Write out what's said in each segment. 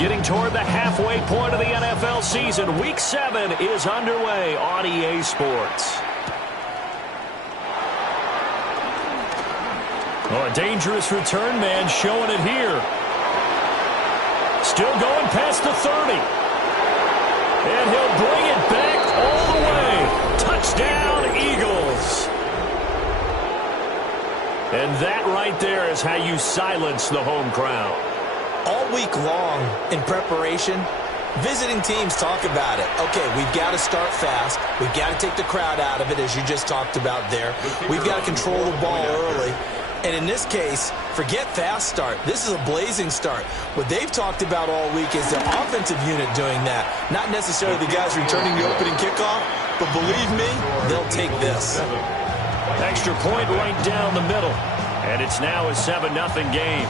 Getting toward the halfway point of the NFL season. Week 7 is underway on EA Sports. Oh, a dangerous return man showing it here. Still going past the 30. And he'll bring it back all the way. Touchdown, Eagles. And that right there is how you silence the home crowd. All week long in preparation, visiting teams talk about it. Okay, we've got to start fast. We've got to take the crowd out of it, as you just talked about there. We've got to control the ball early. And in this case, forget fast start. This is a blazing start. What they've talked about all week is the offensive unit doing that. Not necessarily the guys returning the opening kickoff, but believe me, they'll take this. Extra point right down the middle. And it's now a 7-0 game.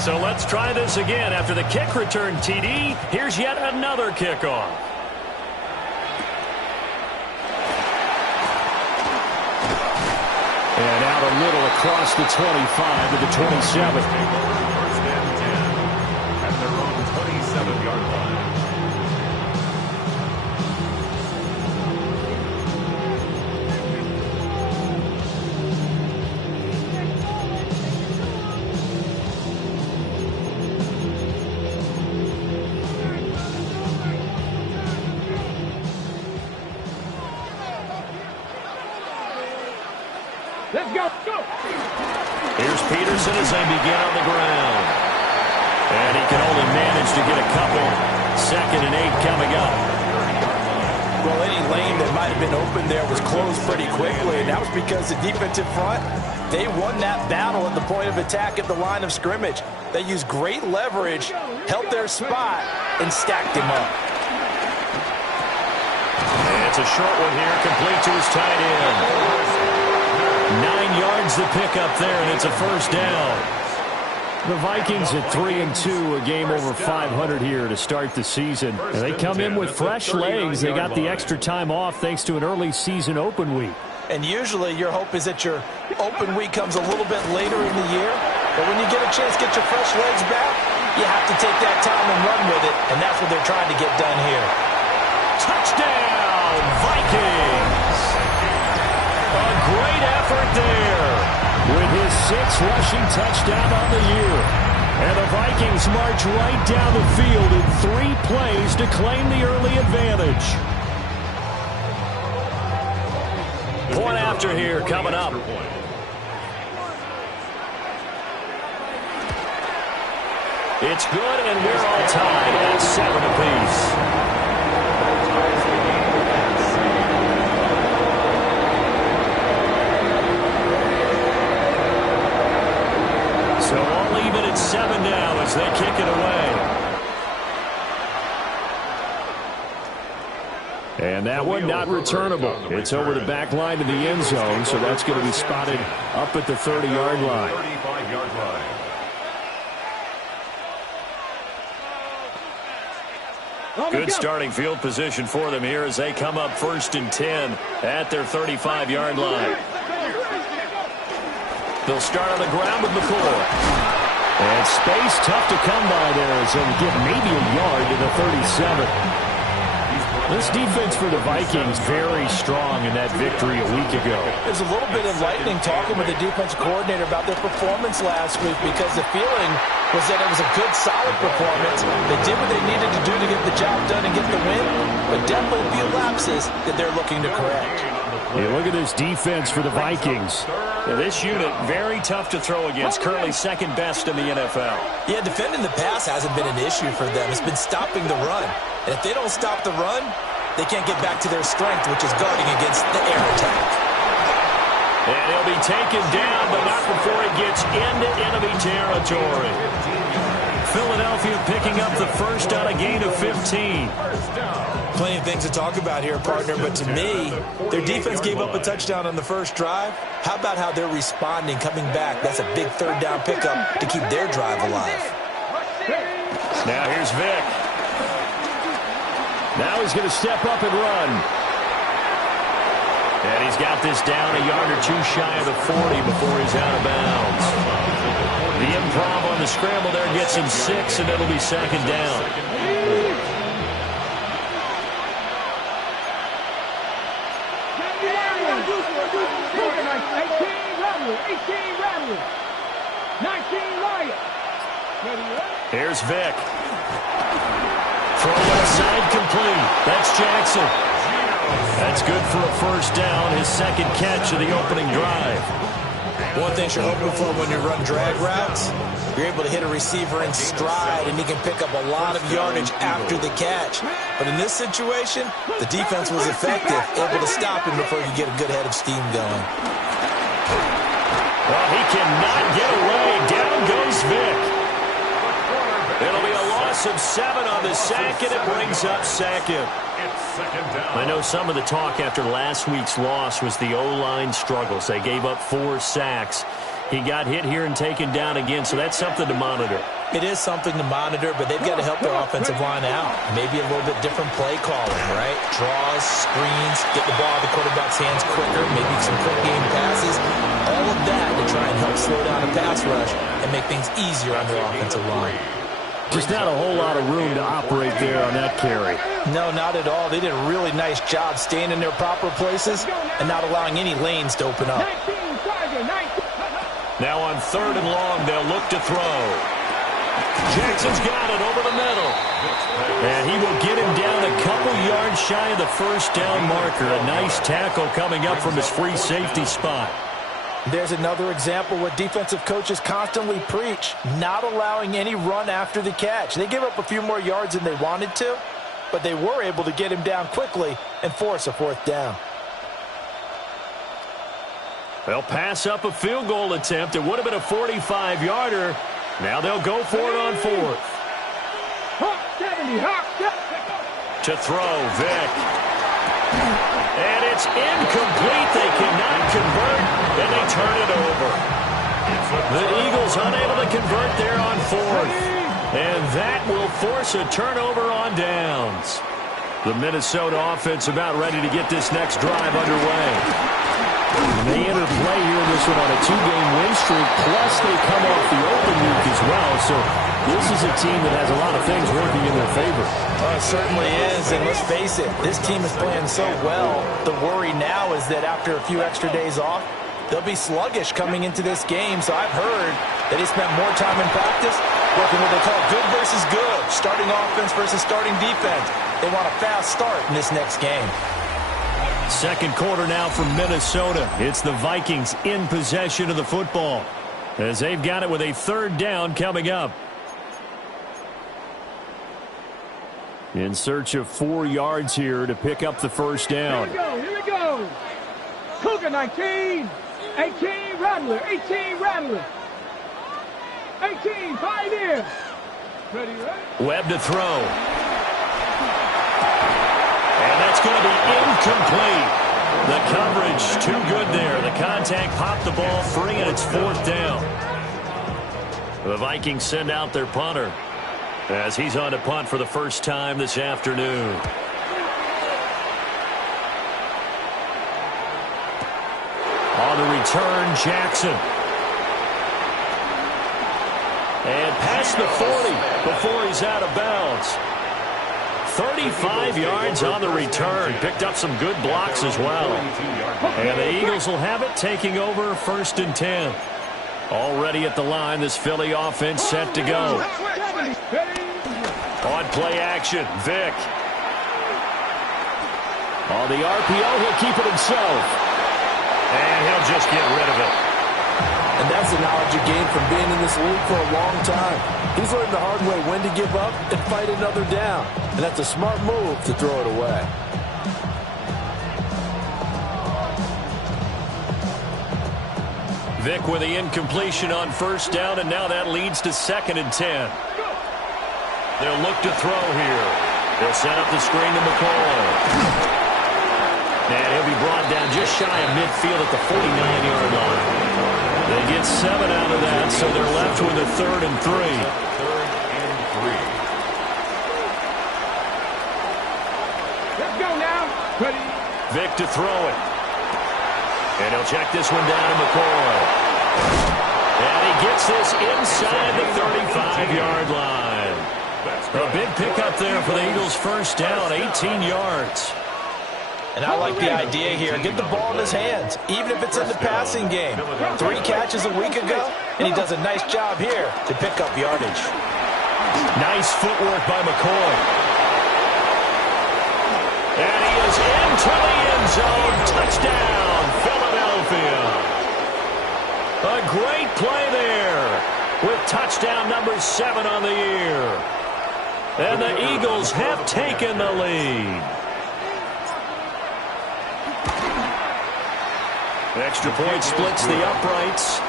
So let's try this again. After the kick return TD, here's yet another kickoff. And out a little across the 25 to the 27. First and 10 at their own 27-yard line. Let's go. Here's Peterson as they begin on the ground. And he can only manage to get a couple. 2nd and 8 coming up. Well, any lane that might have been open there was closed pretty quickly, and that was because the defensive front, they won that battle at the point of attack at the line of scrimmage. They used great leverage, held their spot, and stacked him up. And it's a short one here, complete to his tight end. 9 yards to pick up there, and it's a first down. The Vikings at 3-2, a game over 500 here to start the season. And they come in with fresh legs. They got the extra time off thanks to an early season open week. And usually your hope is that your open week comes a little bit later in the year. But when you get a chance to get your fresh legs back, you have to take that time and run with it. And that's what they're trying to get done here. Touchdown, Vikings! A great effort there with his 6th rushing touchdown on the year. And the Vikings march right down the field in 3 plays to claim the early advantage. Point after here coming up. It's good, and we're all tied at 7 apiece. So all even at 7 now as they kick it away. And that one not returnable. It's over the back line to the end zone, so that's going to be spotted up at the 30-yard line. 35-yard line. Good starting field position for them here as they come up 1st and 10 at their 35-yard line. They'll start on the ground with McCoy. And space tough to come by there as they'll give maybe a yard to the 37. This defense for the Vikings very strong in that victory a week ago. There's a little bit of lightning talking with the defense coordinator about their performance last week because the feeling was that it was a good, solid performance. They did what they needed to do to get the job done and get the win, but definitely a few lapses that they're looking to correct. Yeah, look at this defense for the Vikings. Yeah, this unit, very tough to throw against, currently 2nd best in the NFL. Yeah, defending the pass hasn't been an issue for them. It's been stopping the run. And if they don't stop the run, they can't get back to their strength, which is guarding against the air attack. And he'll be taken down, but not before he gets into enemy territory. Philadelphia picking up the first on a gain of 15. Plenty of things to talk about here, partner, but to me, their defense gave up a touchdown on the first drive. How about how they're responding, coming back? That's a big 3rd down pickup to keep their drive alive. Now here's Vic. Now he's going to step up and run. And he's got this down a yard or two shy of the 40 before he's out of bounds. The improv on the scramble there gets him 6, and it'll be second down. Here's Vic. Throw inside complete. That's Jackson. That's good for a first down, his second catch of the opening drive. One thing you're hoping for when you run drag routes, you're able to hit a receiver in stride, and he can pick up a lot of yardage after the catch. But in this situation, the defense was effective, able to stop him before he could get a good head of steam going. Well, he cannot get away. Down goes Vic. It'll be a loss of 7 on the sack, and it brings up second. I know some of the talk after last week's loss was the O-line struggles. They gave up 4 sacks. He got hit here and taken down again, so that's something to monitor. It is something to monitor, but they've got to help their offensive line out. Maybe a little bit different play calling, right? Draws, screens, get the ball out of the quarterback's hands quicker, maybe some quick game passes. All of that to try and help slow down a pass rush and make things easier on their offensive line. Just not a whole lot of room to operate there on that carry. No, not at all. They did a really nice job staying in their proper places and not allowing any lanes to open up. Now on 3rd and long, they'll look to throw. Jackson's got it over the middle. And he will get him down a couple yards shy of the first down marker. A nice tackle coming up from his free safety spot. There's another example where defensive coaches constantly preach, not allowing any run after the catch. They give up a few more yards than they wanted to, but they were able to get him down quickly and force a 4th down. They'll pass up a field goal attempt. It would have been a 45-yarder. Now they'll go for it on 4th. To throw, Vic. And it's incomplete. They cannot convert, and they turn it over. The Eagles unable to convert there on 4th. And that will force a turnover on downs. The Minnesota offense about ready to get this next drive underway. And they enter play here in this one on a 2-game win streak, plus they come off the open week as well. So this is a team that has a lot of things working in their favor. Oh, it certainly is, and let's face it, this team is playing so well. The worry now is that after a few extra days off, they'll be sluggish coming into this game. So I've heard that they spent more time in practice working what they call good versus good, starting offense versus starting defense. They want a fast start in this next game. Second quarter now from Minnesota. It's the Vikings in possession of the football as they've got it with a 3rd down coming up. In search of 4 yards here to pick up the first down. Here we go. Cougar 19, 18 Rattler, 18 Rattler, 18 Pioneer. Ready, right? Webb to throw. And that's going to be incomplete. The coverage too good there. The contact popped the ball free, and it's 4th down. The Vikings send out their punter as he's on to punt for the first time this afternoon. On the return, Jackson. And past the 40 before he's out of bounds. 35 yards on the return. Picked up some good blocks as well. And the Eagles will have it, taking over 1st and 10. Already at the line, this Philly offense set to go. On play action, Vic. On the RPO, he'll keep it himself. And he'll just get rid of it. And that's the knowledge you gain from being in this league for a long time. He's learned the hard way when to give up and fight another down. And that's a smart move to throw it away. Vic with the incompletion on 1st down, and now that leads to 2nd and 10. They'll look to throw here. They'll set up the screen to McCall. And he'll be brought down just shy of midfield at the 49-yard line. They get 7 out of that, so they're left with a 3rd and 3. Let's go now. Ready. Vic to throw it. And he'll check this one down to McCoy. And he gets this inside the 35-yard line. A big pickup there for the Eagles' first down, 18 yards. And I like the idea here. Get the ball in his hands, even if it's in the passing game. 3 catches a week ago, and he does a nice job here to pick up yardage. Nice footwork by McCoy. And he is into the end zone. Touchdown, Philadelphia. A great play there with touchdown number 7 on the year. And the Eagles have taken the lead. Extra point splits the uprights.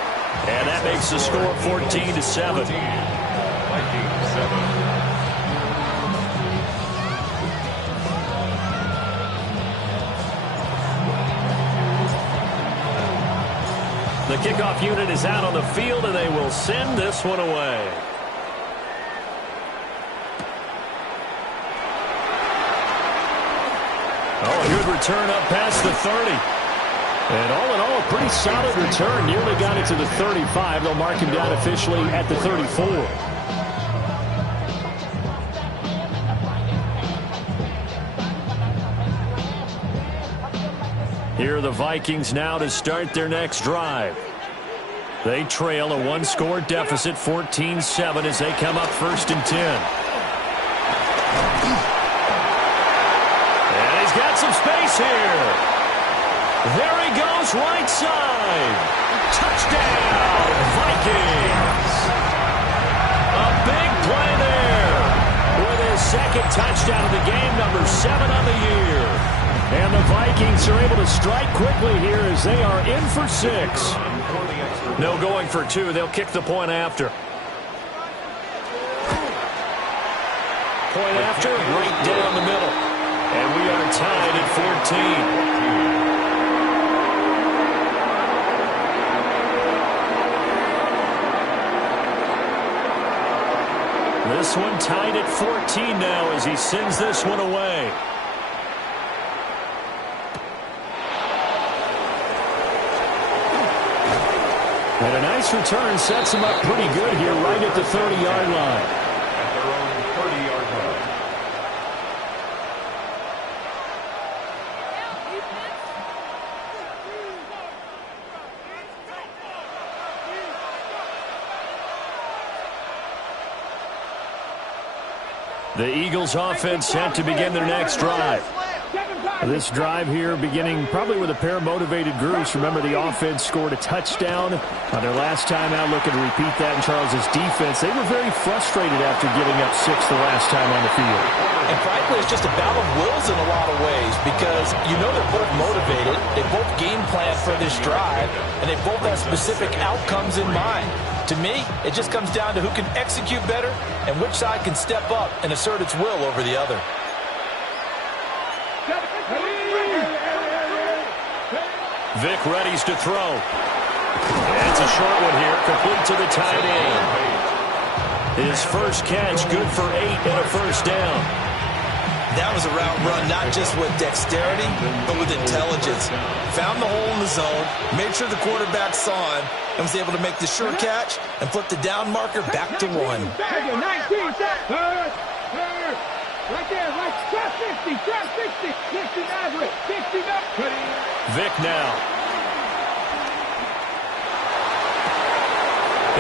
And that makes the score 14-7. Vikings 7. The kickoff unit is out on the field, and they will send this one away. Oh, a good return up past the 30. And all in all, a pretty solid return. Nearly got it to the 35. They'll mark him down officially at the 34. Here are the Vikings now to start their next drive. They trail a 1-score deficit, 14-7, as they come up 1st and 10. And he's got some space here. There he goes, right side. Touchdown, Vikings. A big play there with his 2nd touchdown of the game, number 7 on the year. And the Vikings are able to strike quickly here as they are in for 6. No going for 2. They'll kick the point after. Point after, right down the middle. And we are tied at 14. This one tied at 14 now as he sends this one away. And a nice return sets him up pretty good here right at the 30-yard line. At their own 30-yard line. The Eagles offense set to begin their next drive. This drive here beginning probably with a pair of motivated groups. Remember, the offense scored a touchdown on their last time out, looking to repeat that in Charles's defense. They were very frustrated after giving up 6 the last time on the field. And frankly, it's just a battle of wills in a lot of ways because you know they're both motivated. They both game plan for this drive, and they both have specific outcomes in mind. To me, it just comes down to who can execute better and which side can step up and assert its will over the other. Vic readies to throw. That's a short one here, complete to the tight end. His first catch, good for 8 and a first down. That was a route run not just with dexterity, but with intelligence. Found the hole in the zone, made sure the quarterback saw him, and was able to make the sure catch and flip the down marker back to 1. 19, right there, right, trap 50, trap 60, 69, 69. Vic now.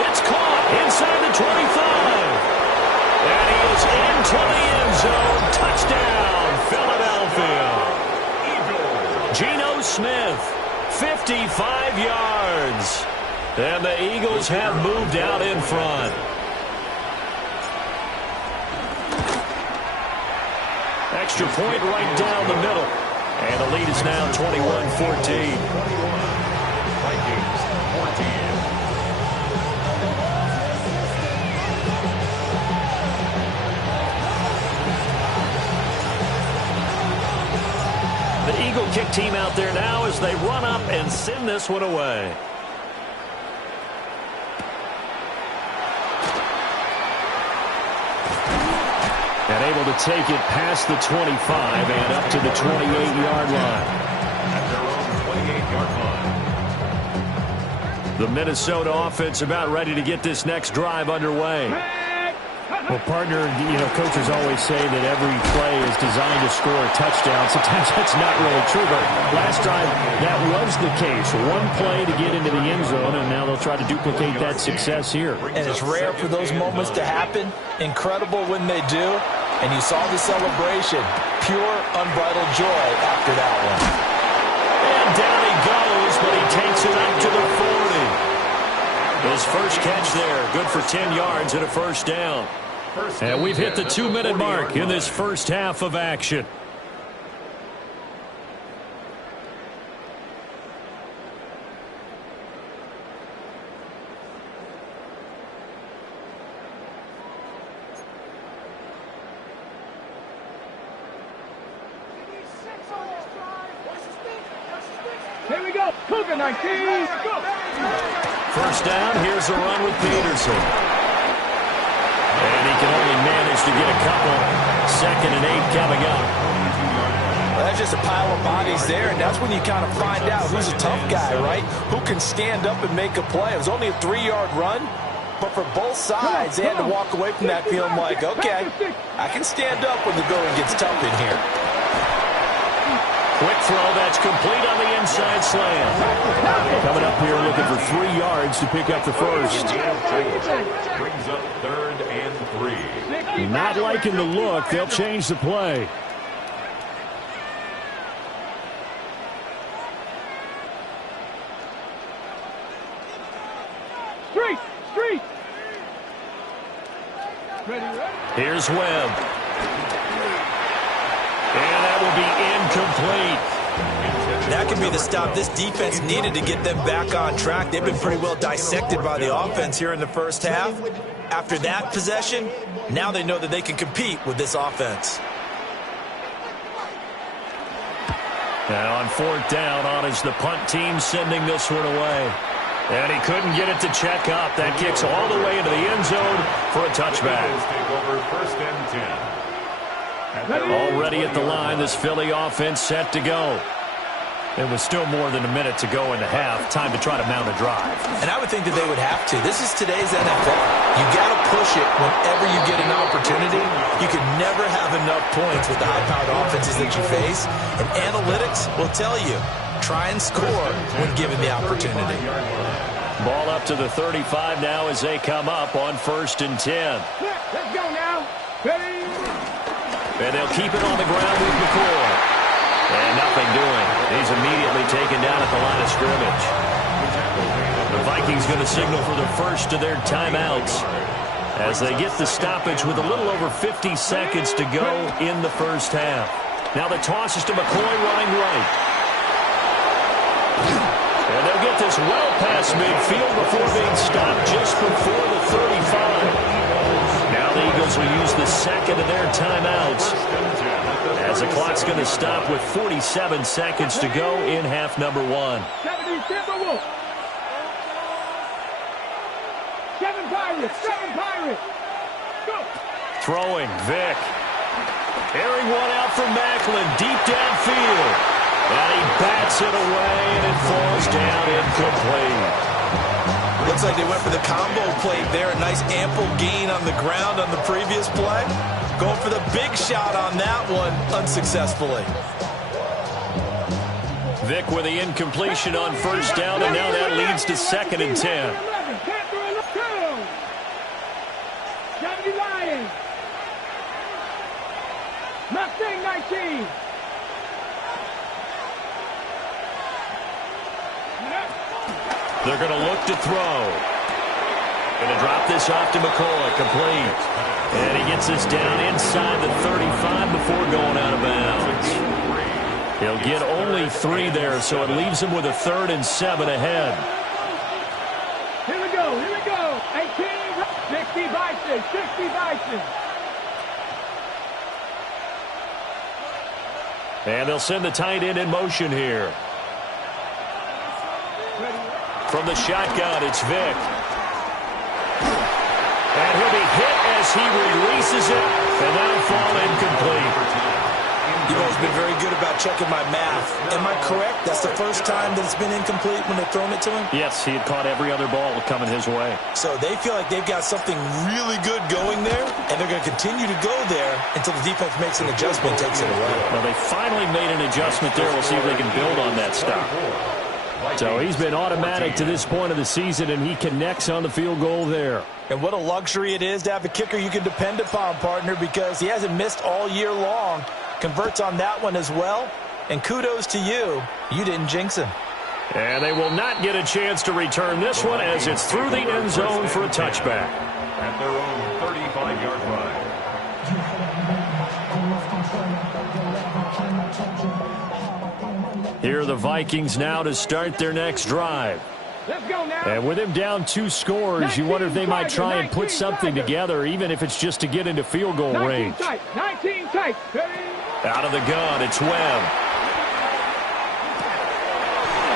It's caught inside the 25. And he is into the end zone. Touchdown, Philadelphia. Geno Smith, 55 yards. And the Eagles have moved out in front. Extra point right down the middle. And the lead is now 21-14. Vikings 14. The Eagle kick team out there now as they run up and send this one away. And And able to take it past the 25 and up to the 28-yard line. At their own 28-yard line. The Minnesota offense about ready to get this next drive underway. Well, partner, coaches always say that every play is designed to score a touchdown. Sometimes that's not really true, but last drive that was the case. One play to get into the end zone, and now they'll try to duplicate that success here. And it's rare for those moments to happen. Incredible when they do. And you saw the celebration. Pure, unbridled joy after that one. And down he goes, but he takes it up to the 40. His first catch there, good for 10 yards and a first down. And we've hit the 2-minute mark in this first half of action. Here we go. Cougar 19. First down, here's a run with Peterson. And he can only manage to get a couple. 2nd and 8 coming up. Well, that's just a pile of bodies there, and that's when you kind of find out who's a tough guy, right? Who can stand up and make a play. It was only a 3-yard run, but for both sides, they had to walk away from that feeling like, okay, I can stand up when the going gets tough in here. Quick throw, that's complete on the inside slant. Coming up here looking for 3 yards to pick up the first. Brings up 3rd and 3. Not liking the look. They'll change the play. Street. Here's Webb. And that will be incomplete. That could be the stop this defense needed to get them back on track. They've been pretty well dissected by the offense here in the first half. After that possession, now they know that they can compete with this offense. Now on 4th down, on is the punt team sending this one away. And he couldn't get it to check up. That kicks all the way into the end zone for a touchback. Take over 1st and 10. Already at the line, this Philly offense set to go. It was still more than a minute to go in the half. Time to try to mount a drive. And I would think that they would have to. This is today's NFL. You got to push it whenever you get an opportunity. You can never have enough points with the high-powered offenses that you face. And analytics will tell you, try and score when given the opportunity. Ball up to the 35 now as they come up on 1st and 10. Let's go now. Ready? And they'll keep it on the ground with McCoy. And nothing doing. He's immediately taken down at the line of scrimmage. The Vikings going to signal for the first of their timeouts as they get the stoppage with a little over 50 seconds to go in the first half. Now the toss is to McCoy running right. And they'll get this well past midfield before being stopped just before the 35. Now the Eagles will use the second of their timeouts as the clock's going to stop with 47 seconds to go in half number 1. 7 Pirates. Go. Throwing, Vick. Airing one out from Macklin, deep downfield. And he bats it away, and it falls down incomplete. Looks like they went for the combo plate there. A nice ample gain on the ground on the previous play. Going for the big shot on that one unsuccessfully. Vick with the incompletion on 1st down, and now that leads to 2nd and 10. Mustang 19. They're going to look to throw. Going to drop this off to McCoy, complete. And he gets this down inside the 35 before going out of bounds. He'll get only 3 there, so it leaves him with a 3rd and 7 ahead. Here we go. 18, 60 Vikings. And they'll send the tight end in motion here. From the shotgun, it's Vick. And he'll be hit as as he releases it, and that'll fall incomplete. You've always been very good about checking my math. Am I correct? That's the first time that it's been incomplete when they've thrown it to him? Yes, he had caught every other ball coming his way. So they feel like they've got something really good going there, and they're going to continue to go there until the defense makes an adjustment and takes it away. Well, they finally made an adjustment there. We'll see if they can build on that stop. So he's been automatic to this point of the season, and he connects on the field goal there. And what a luxury it is to have a kicker you can depend upon, partner, because he hasn't missed all year long. Converts on that one as well. And kudos to you. You didn't jinx him. And they will not get a chance to return this one as it's through the end zone for a touchback. At their own 35-yard line. Here are the Vikings now to start their next drive. Let's go now. And with him down 2 scores, you wonder if they might try and put something together, even if it's just to get into field goal range. 19 tight. Out of the gun, it's Webb.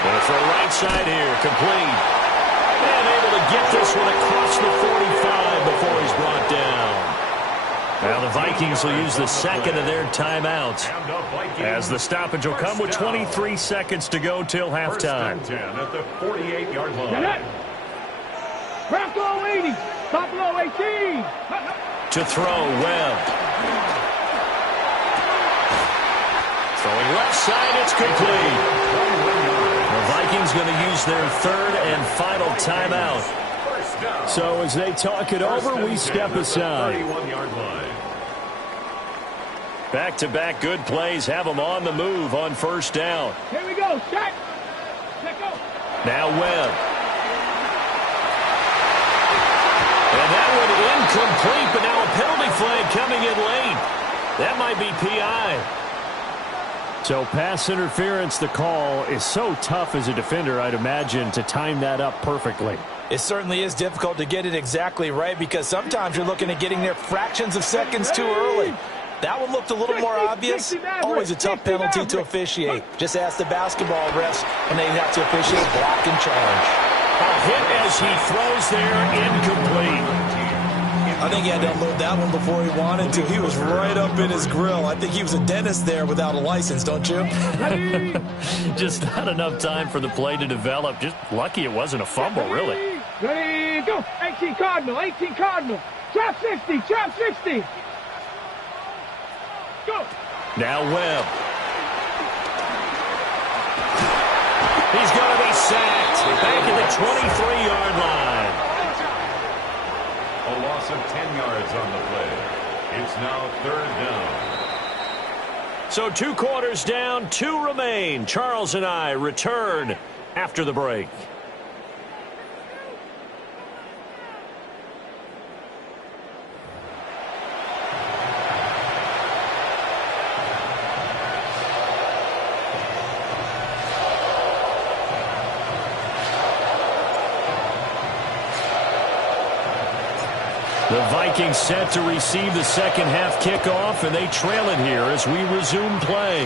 And for a right side here, complete. And able to get this one across the 45 before he's brought down. Now the Vikings will use the second of their timeouts, as the stoppage will come with 23 seconds to go till halftime. First and 10 at the 48-yard line. Buffalo 80. Buffalo 18. To throw, Webb. Throwing left side, it's complete. The Vikings going to use their third and final timeout. So as they talk it over, we step aside. Back-to-back good plays have them on the move on first down. Here we go. Shot. Let go. Now Webb. And that one incomplete, but now a penalty flag coming in late. That might be PI. So pass interference, the call is so tough as a defender, I'd imagine, to time that up perfectly. It certainly is difficult to get it exactly right because sometimes you're looking at getting there fractions of seconds too early. That one looked a little more obvious. Always a tough penalty to officiate. Just ask the basketball refs when they have to officiate block and charge. A hit as he throws there, incomplete. I think he had to unload that one before he wanted to. He was right up in his grill. I think he was a dentist there without a license, don't you? Just not enough time for the play to develop. Just lucky it wasn't a fumble, really. Ready, go. 18 Cardinal, 18 Cardinal. Trap 60, trap 60. Go. Now Webb. He's going to be sacked. Back at the 23-yard line. A loss of 10 yards on the play. It's now third down. So 2 quarters down, 2 remain. Charles and I return after the break. The Vikings set to receive the second half kickoff, and they trail it here as we resume play.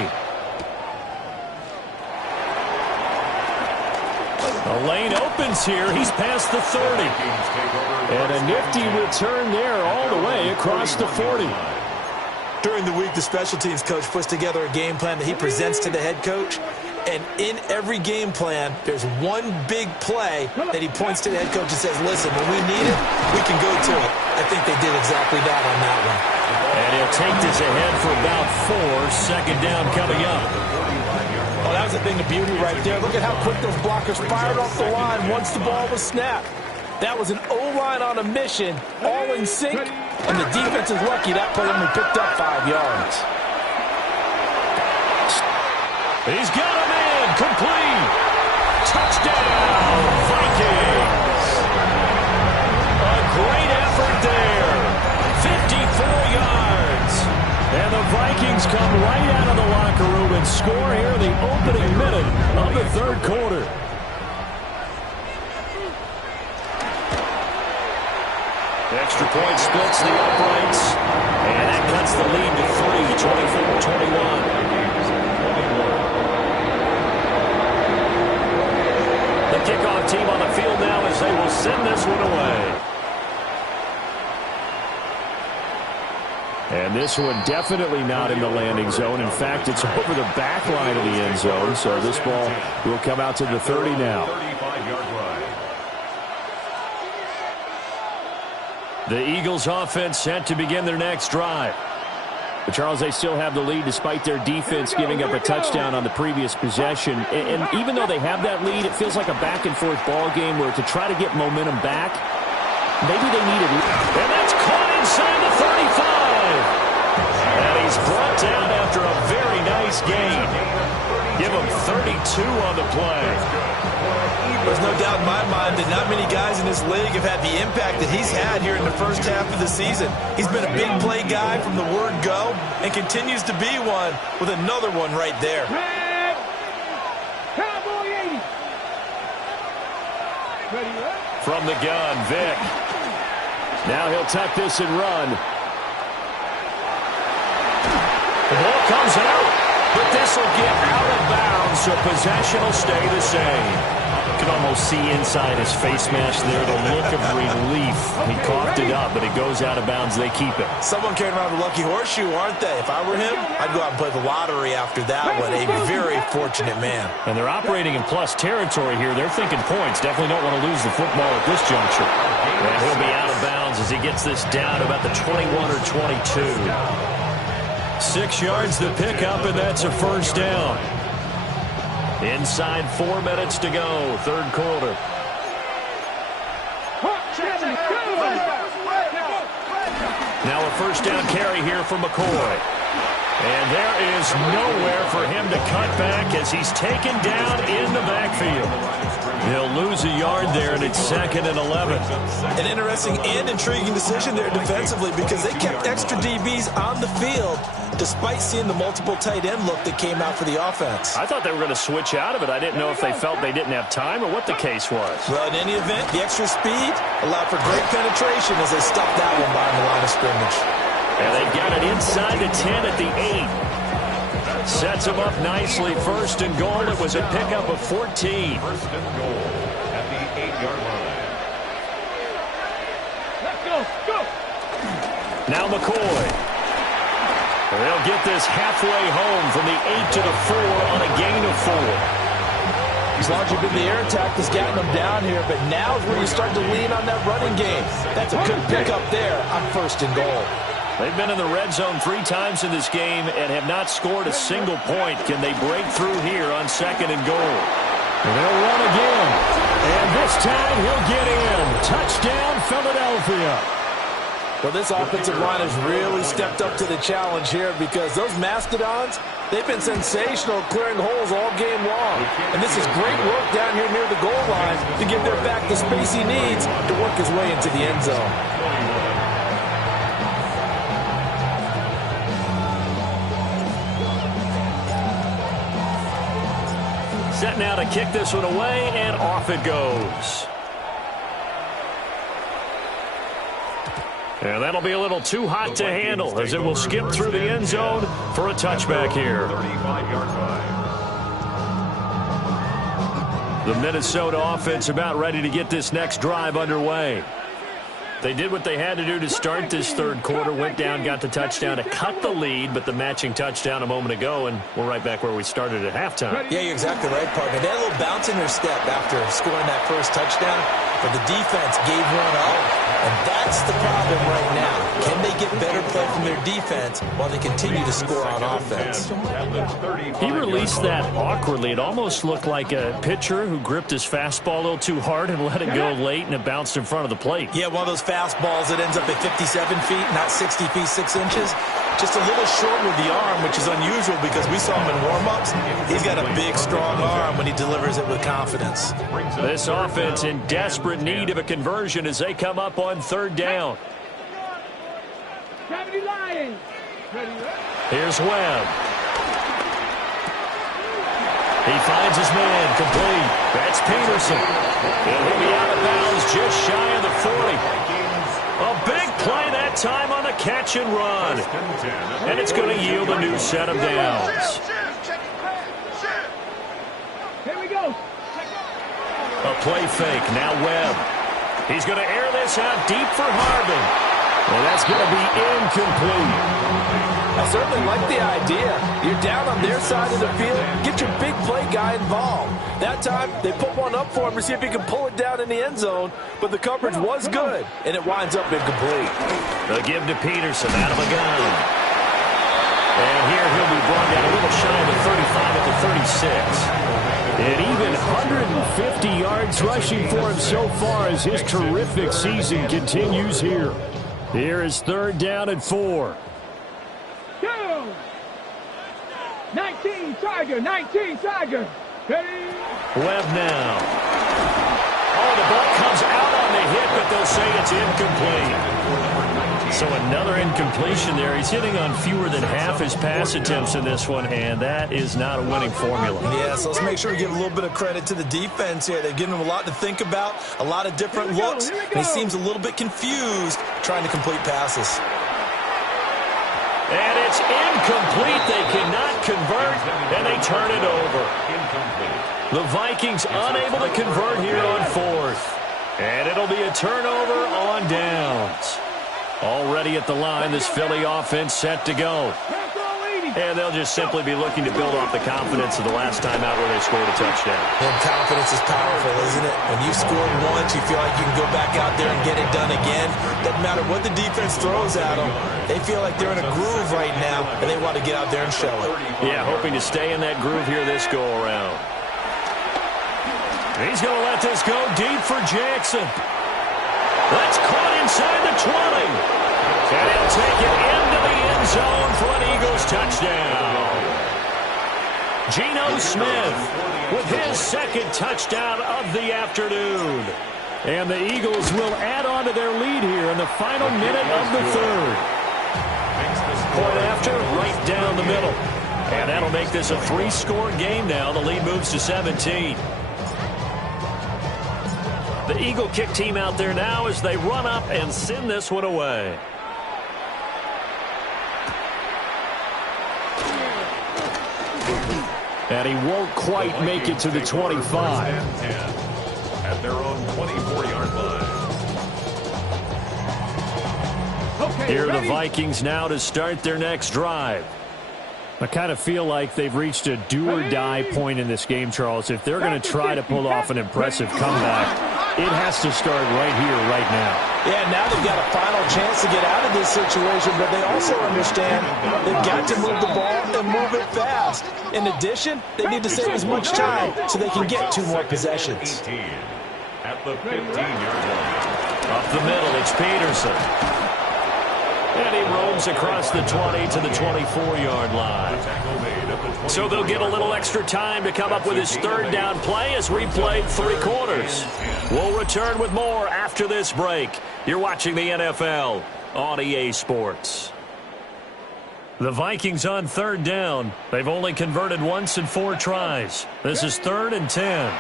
The lane opens here. He's past the 30. And a nifty return there all the way across the 40. During the week, the special teams coach puts together a game plan that he presents to the head coach. And in every game plan, there's one big play that he points to the head coach and says, listen, when we need it, we can go to it. I think they did exactly that on that one. And he'll take this ahead for about 4. Second down coming up. Oh, that was a thing of beauty right there. Look at how quick those blockers fired off the line once the ball was snapped. That was an O-line on a mission, all in sync, and the defense is lucky that play only picked up 5 yards. He's got him in, complete. Touchdown, Vikings. A great effort there. 54 yards. And the Vikings come right out of the locker room and score here in the opening minute of the third quarter. Extra point splits the uprights. And that cuts the lead to 3, 24-21. The kickoff team on the field now as they will send this one away. And this one definitely not in the landing zone. In fact, it's over the back line of the end zone. So this ball will come out to the 30 now. 35-yard line. The Eagles offense set to begin their next drive. But Charles, they still have the lead despite their defense giving up a touchdown on the previous possession. And even though they have that lead, it feels like a back-and-forth ball game where to try to get momentum back, maybe they need it. And that's caught inside the 35. And he's brought down after a very nice gain. Give him 32 on the play. There's no doubt in my mind that not many guys in this league have had the impact that he's had here in the first half of the season. He's been a big play guy from the word go and continues to be one with another one right there. Cowboy 80. Ready, From the gun, Vic. Now he'll tuck this and run. The ball comes out, but this will get out of bounds, so possession will stay the same. You can almost see inside his face mask there the look of relief. He coughed it up, but it goes out of bounds. They keep it. Someone carrying around a lucky horseshoe, aren't they? If I were him, I'd go out and play the lottery after that one. A very fortunate man. And they're operating in plus territory here. They're thinking points. Definitely don't want to lose the football at this juncture. And he'll be out of bounds as he gets this down to about the 21 or 22. 6 yards the pickup, and that's a first down. Inside 4 minutes to go, third quarter. Now a first down carry here for McCoy. And there is nowhere for him to cut back as he's taken down in the backfield. He'll lose a yard there, and it's 2nd and 11. An interesting and intriguing decision there defensively because they kept extra DBs on the field despite seeing the multiple tight end look that came out for the offense. I thought they were going to switch out of it. I didn't know if they felt they didn't have time or what the case was. Well, in any event, the extra speed allowed for great penetration as they stuffed that one behind the line of scrimmage. And they've got it inside the 10 at the 8. Sets them up nicely. 1st and goal. It was a pickup of 14. 1st and goal at the 8-yard line. Let's go, go. Now McCoy. They'll get this halfway home from the 8 to the 4 on a gain of 4. As long as you've been the air attack that's gotten them down here, but now's where you start to lean on that running game. That's a good pickup there on 1st and goal. They've been in the red zone 3 times in this game and have not scored a single point. Can they break through here on 2nd and goal? And they'll run again. And this time he'll get in. Touchdown, Philadelphia. Well, this offensive line has really stepped up to the challenge here because those Mastodons, they've been sensational clearing holes all game long. And this is great work down here near the goal line to give their back the space he needs to work his way into the end zone. Set now to kick this one away, and off it goes. And that'll be a little too hot to handle as it will skip through the end zone for a touchback here. 35-yard line. The Minnesota offense about ready to get this next drive underway. They did what they had to do to start this third quarter, went down, got the touchdown to cut the lead, but the matching touchdown a moment ago, and we're right back where we started at halftime. Yeah, you're exactly right, partner. They had a little bounce in their step after scoring that first touchdown, but the defense gave one up. And that's the problem right now. Can they get better play from their defense while they continue to score on offense? He released that awkwardly. It almost looked like a pitcher who gripped his fastball a little too hard and let it go late, and it bounced in front of the plate. Yeah, one of those fastballs that ends up at 57 feet, not 60 feet, 6 inches. Just a little short with the arm, which is unusual because we saw him in warm-ups. He's got a big, strong arm when he delivers it with confidence. This offense in desperate need of a conversion as they come up on 3rd down. Here's Webb. He finds his man complete. That's Peterson. He'll be out of bounds just shy of the 40. A big play that time on the catch and run. And it's going to yield a new set of downs. Here we go. A play fake. Now Webb. He's going to air this out deep for Harbin. And that's going to be incomplete. I certainly like the idea. You're down on their side of the field. Get your big play guy involved. That time, they put one up for him to see if he can pull it down in the end zone. But the coverage was good, and it winds up incomplete. They'll give to Peterson out of a gun. And here he'll be brought down a little shy of the 35 at the 36. And even 150 yards rushing for him so far as his terrific season continues here. Here is 3rd down and 4. 19 Tiger, 19 Tiger. Ready? Webb now. Oh, the ball comes out on the hit, but they'll say it's incomplete. So another incompletion there. He's hitting on fewer than half his pass attempts in this one, and that is not a winning formula. Yeah, so let's make sure we give a little bit of credit to the defense here. They've given him a lot to think about, a lot of different looks, and he seems a little bit confused trying to complete passes. And it's incomplete. They cannot convert, and they turn it over. The Vikings unable to convert here on 4th. And it'll be a turnover on downs. Already at the line, this Philly offense set to go. And they'll just simply be looking to build off the confidence of the last time out where they scored a touchdown. And confidence is powerful, isn't it? When you've scored once, you feel like you can go back out there and get it done again. Doesn't matter what the defense throws at them. They feel like they're in a groove right now, and they want to get out there and show it. Yeah, hoping to stay in that groove here this go-around. He's going to let this go deep for Jackson. That's caught inside the 20. And he'll take it into the end zone for an Eagles touchdown. Geno Smith with his 2nd touchdown of the afternoon. And the Eagles will add on to their lead here in the final minute of the 3rd. Point after, right down the middle. And that'll make this a 3-score game now. The lead moves to 17. The Eagle kick team out there now as they run up and send this one away. And he won't quite make it to the 25. At their own 24-yard line. Okay, Here are the ready? Vikings now to start their next drive. I kind of feel like they've reached a do-or-die point in this game, Charles. If they're going to try to pull off an impressive comeback, it has to start right here, right now. Yeah, now they've got a final chance to get out of this situation, but they also understand they've got to move the ball and move it fast. In addition, they need to save as much time so they can get 2 more possessions. 18 at the 15-yard line. Up the middle, it's Peterson. And he roams across the 20 to the 24-yard line. So they'll get a little extra time to come up with his 3rd down play as we played 3 quarters. We'll return with more after this break. You're watching the NFL on EA Sports. The Vikings on 3rd down. They've only converted once in 4 tries. This is 3rd and 10.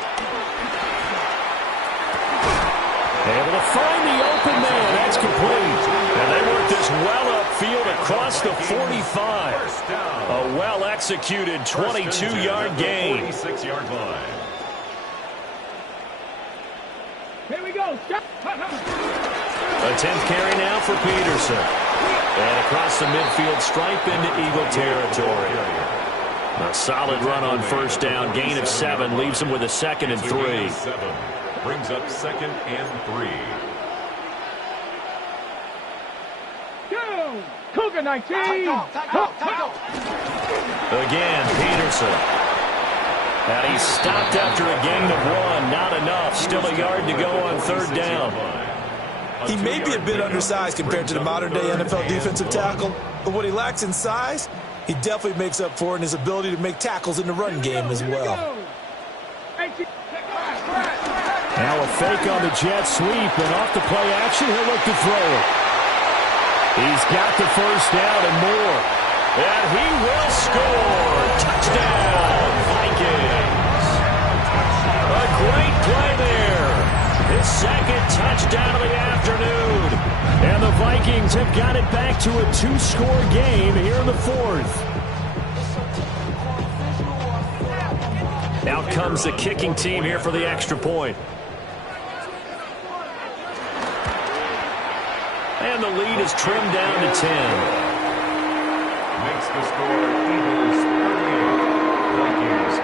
Able to find the open man. That's complete. And they work this well upfield across the 45. A well-executed 22-yard gain. 46-yard line. Here we go. Stop. A 10th carry now for Peterson. And across the midfield stripe into Eagle territory. A solid run on 1st down. Gain of 7 leaves them with a 2nd and 3. 7 brings up 2nd and 3. Go. Cougar 19. Again, Peterson. And he's stopped after a gain of 1. Not enough. Still a yard to go on 3rd down. He may be a bit undersized compared to the modern-day NFL defensive tackle, but what he lacks in size, he definitely makes up for in his ability to make tackles in the run game as well. Now a fake on the jet sweep, and off the play action, he'll look to throw it. He's got the 1st down and more. And he will score. Touchdown, Vikings. A great play there. His 2nd touchdown of the afternoon. And the Vikings have got it back to a 2-score game here in the 4th. Out comes the kicking team here for the extra point. And And the lead is trimmed down to 10. Makes the score Eagles 38, Vikings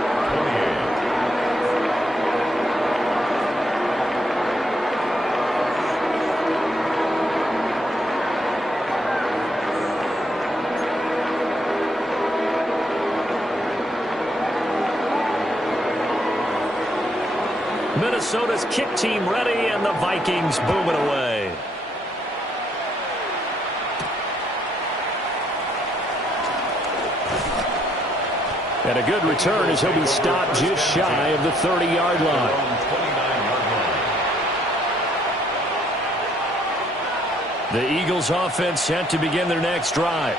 28. Minnesota's kick team ready, and the Vikings boom it away. And a good return as he'll be stopped just shy of the 30-yard line. The Eagles offense set to begin their next drive.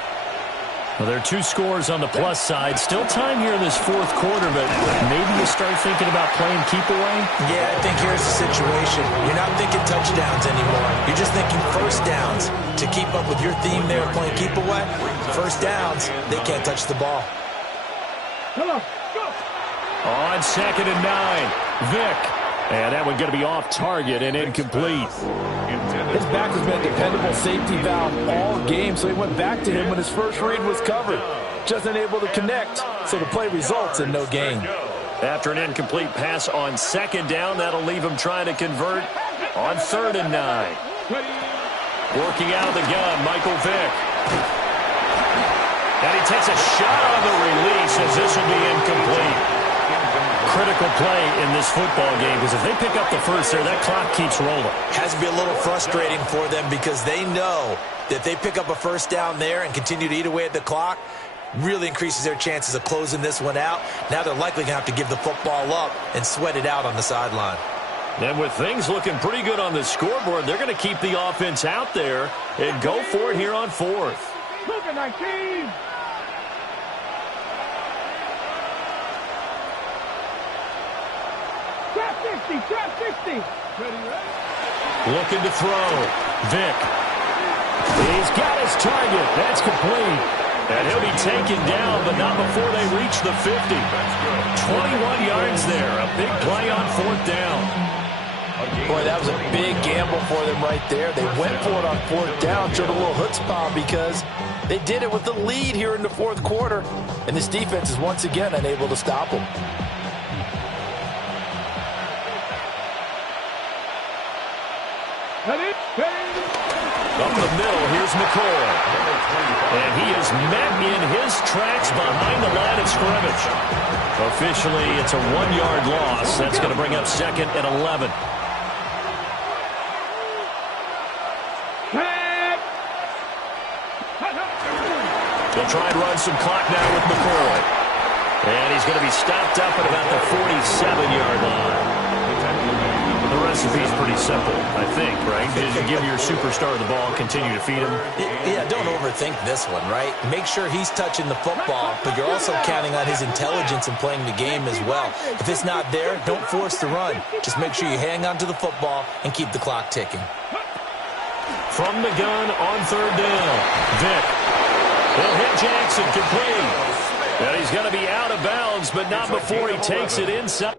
Well, there are 2 scores on the plus side. Still time here in this fourth quarter, but maybe you start thinking about playing keep away? Yeah, I think here's the situation. You're not thinking touchdowns anymore. You're just thinking first downs. To keep up with your theme there of playing keep away, first downs, they can't touch the ball. Come on, go. On 2nd and 9, Vick. And that one going to be off target and incomplete. His back has been a dependable safety valve all game, so he went back to him when his first read was covered. Just unable to connect, so the play results in no gain. After an incomplete pass on 2nd down, that'll leave him trying to convert on 3rd and 9. Working out of the gun, Michael Vick. And he takes a shot on the release as this will be incomplete. Critical play in this football game, because if they pick up the first there, that clock keeps rolling. Has to be a little frustrating for them because they know that if they pick up a first down there and continue to eat away at the clock, really increases their chances of closing this one out. Now they're likely going to have to give the football up and sweat it out on the sideline. And with things looking pretty good on the scoreboard, they're going to keep the offense out there and go for it here on 4th. Cougar 19. Trap 60. Looking to throw. Vick. He's got his target. That's complete. And he'll be taken down, but not before they reach the 50. 21 yards there. A big play on 4th down. Boy, that was a big gamble for them right there. They went for it on 4th down, showed a little chutzpah because they did it with the lead here in the 4th quarter. And this defense is once again unable to stop them. Up the middle, here's McCoy. And he is met in his tracks behind the line of scrimmage. Officially, it's a 1-yard loss. That's going to bring up 2nd and 11. They'll try and run some clock now with McCoy. And he's going to be stopped up at about the 47-yard line. The recipe is pretty simple, I think, right? You give your superstar the ball, continue to feed him. Yeah, don't overthink this one, right? Make sure he's touching the football, but you're also counting on his intelligence in playing the game as well. If it's not there, don't force the run. Just make sure you hang on to the football and keep the clock ticking. From the gun on 3rd down, Vick. He'll hit Jackson complete. And he's going to be out of bounds, but not before he takes it inside.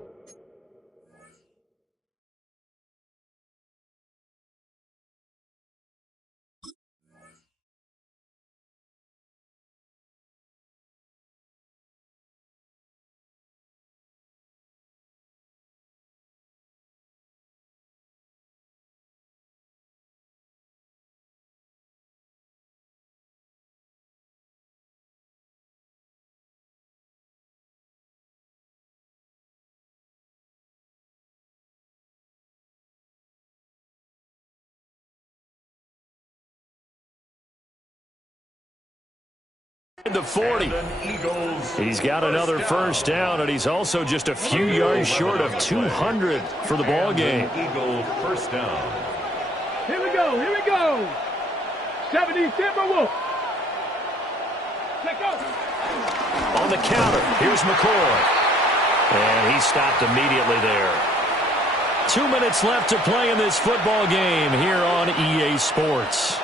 The 40. He's got another first down, and he's also just a few yards short of 200 for the ball game. Eagle first down. Here we go. 70 Timberwolves. Take off. On the counter, here's McCoy. And he stopped immediately there. 2 minutes left to play in this football game here on EA Sports.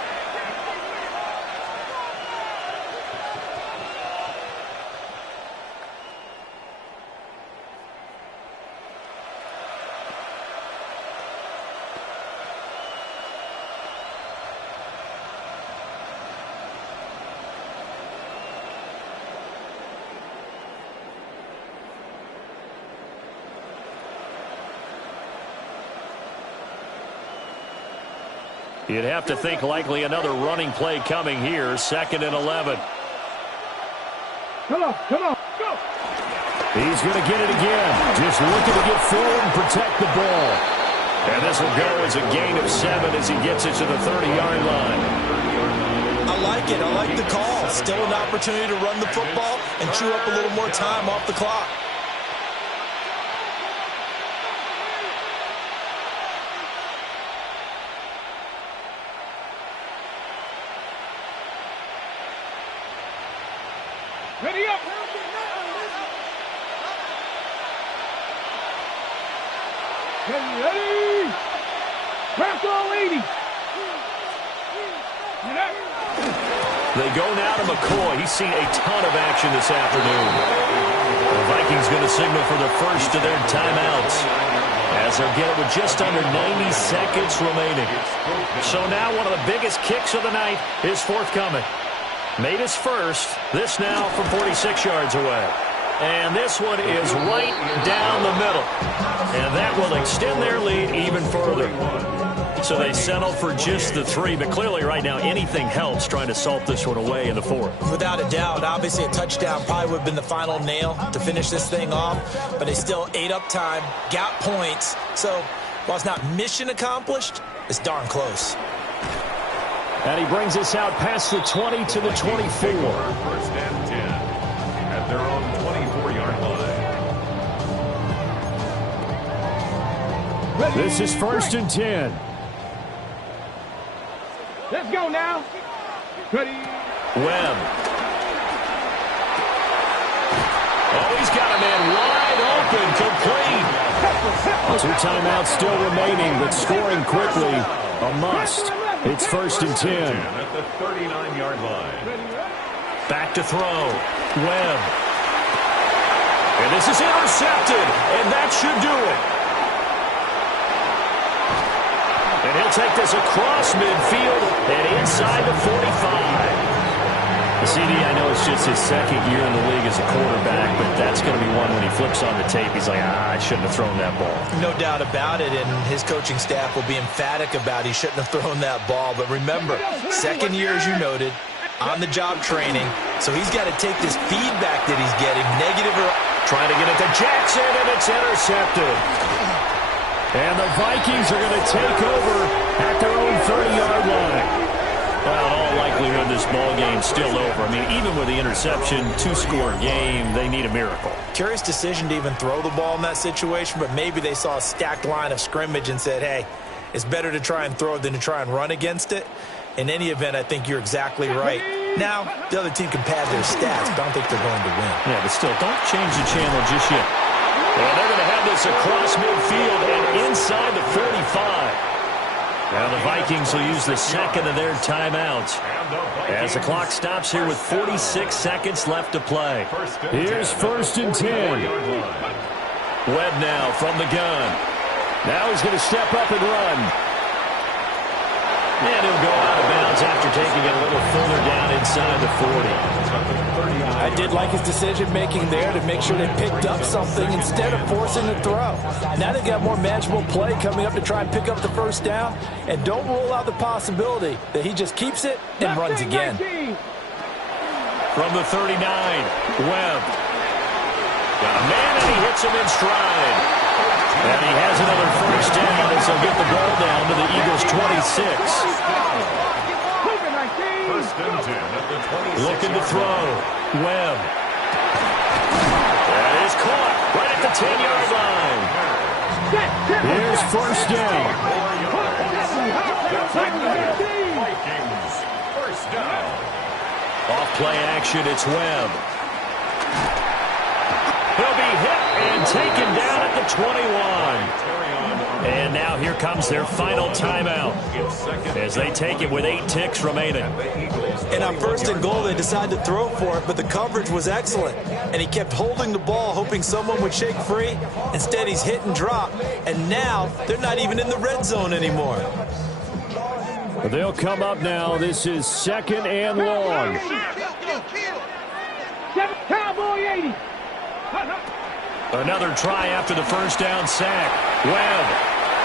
You'd have to think likely another running play coming here. 2nd and 11. Come on, go. He's going to get it again. Just looking to get forward and protect the ball. And this will go as a gain of 7 as he gets it to the 30-yard line. I like it. I like the call. Still an opportunity to run the football and chew up a little more time off the clock. Ready up. Ready. Press all 80. They go now to McCoy. He's seen a ton of action this afternoon. The Vikings going to signal for the first of their timeouts as they'll get it with just under 90 seconds remaining. So now one of the biggest kicks of the night is forthcoming. Made his first. This now from 46 yards away. And this one is right down the middle. And that will extend their lead even further. So they settle for just the 3, but clearly right now anything helps trying to salt this one away in the 4th. Without a doubt, obviously a touchdown probably would have been the final nail to finish this thing off, but they still ate up time, got points. So while it's not mission accomplished, it's darn close. And he brings us out past the 20 to the 24. 1st and 10 at their own 24-yard line. This is 1st and 10. Let's go now. Ready. Webb. Oh, he's got a man wide open, complete. 2 timeouts still remaining, but scoring quickly, a must. It's 1st and 10. At the 39-yard line. Back to throw. Webb. And this is intercepted, and that should do it. And he'll take this across midfield and inside the 45. CD, I know it's just his 2nd year in the league as a quarterback, but that's going to be one when he flips on the tape. He's like, I shouldn't have thrown that ball. No doubt about it, and his coaching staff will be emphatic about he shouldn't have thrown that ball. But remember, 2nd year, as you noted, on-the-job training, so he's got to take this feedback that he's getting, negative or... Trying to get it to Jackson, and it's intercepted. And the Vikings are going to take over at their own 30-yard line. Well, in all likelihood, this ball game's still over. I mean, even with the interception, 2-score game, they need a miracle. Curious decision to even throw the ball in that situation, but maybe they saw a stacked line of scrimmage and said, hey, it's better to try and throw it than to try and run against it. In any event, I think you're exactly right. Now, the other team can pad their stats, but I don't think they're going to win. Yeah, but still, don't change the channel just yet. And they're going to have this across midfield and inside the 45. Now the Vikings will use the 2nd of their timeouts as the clock stops here with 46 seconds left to play. Here's 1st and 10. Webb now from the gun. Now he's going to step up and run. And he'll go out of bounds after taking it a little further down inside the 40. I did like his decision-making there to make sure they picked up something instead of forcing the throw. Now they've got more manageable play coming up to try and pick up the 1st down. And don't rule out the possibility that he just keeps it and runs again. From the 39, Webb. Got a man, and he hits him in stride. And he has another 1st down as he'll get the ball down to the Eagles' 26. 1st and 10 at the 26. Looking to throw. Webb. That is caught right at the 10-yard line. Here's 1st down. Vikings, 1st down. Off play action, it's Webb. He'll be hit and taken down at the 21. And now here comes their final timeout as they take it with 8 ticks remaining. And on 1st and goal, they decided to throw for it, but the coverage was excellent. And he kept holding the ball, hoping someone would shake free. Instead, he's hit and dropped. And now they're not even in the red zone anymore. They'll come up now. This is 2nd and long. Cowboy 80. Another try after the 1st down sack. Webb.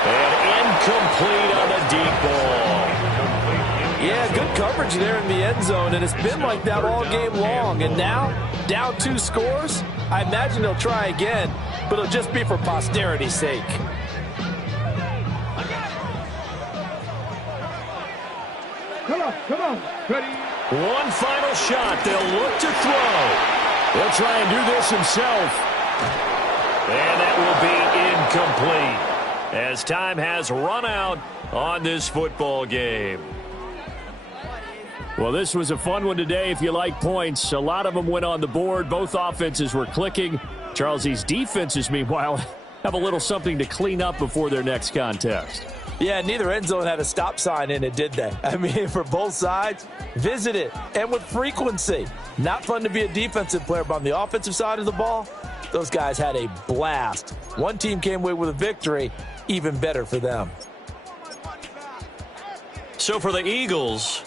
And incomplete on the deep ball. Yeah, good coverage there in the end zone, and it's been like that all game long. And now, down 2 scores, I imagine they'll try again, but it'll just be for posterity's sake. Come on. Ready? One final shot. They'll look to throw. He'll try and do this himself. And that will be incomplete, as time has run out on this football game. Well, this was a fun one today if you like points. A lot of them went on the board. Both offenses were clicking. Charles, these defenses, meanwhile, have a little something to clean up before their next contest. Yeah, neither end zone had a stop sign in it, did they? I mean, for both sides, visit it, and with frequency. Not fun to be a defensive player, but on the offensive side of the ball, those guys had a blast. One team came away with a victory, even better for them. So for the Eagles,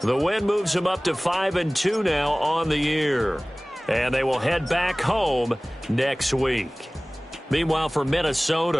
the win moves them up to 5-2 now on the year. And they will head back home next week. Meanwhile, for Minnesota,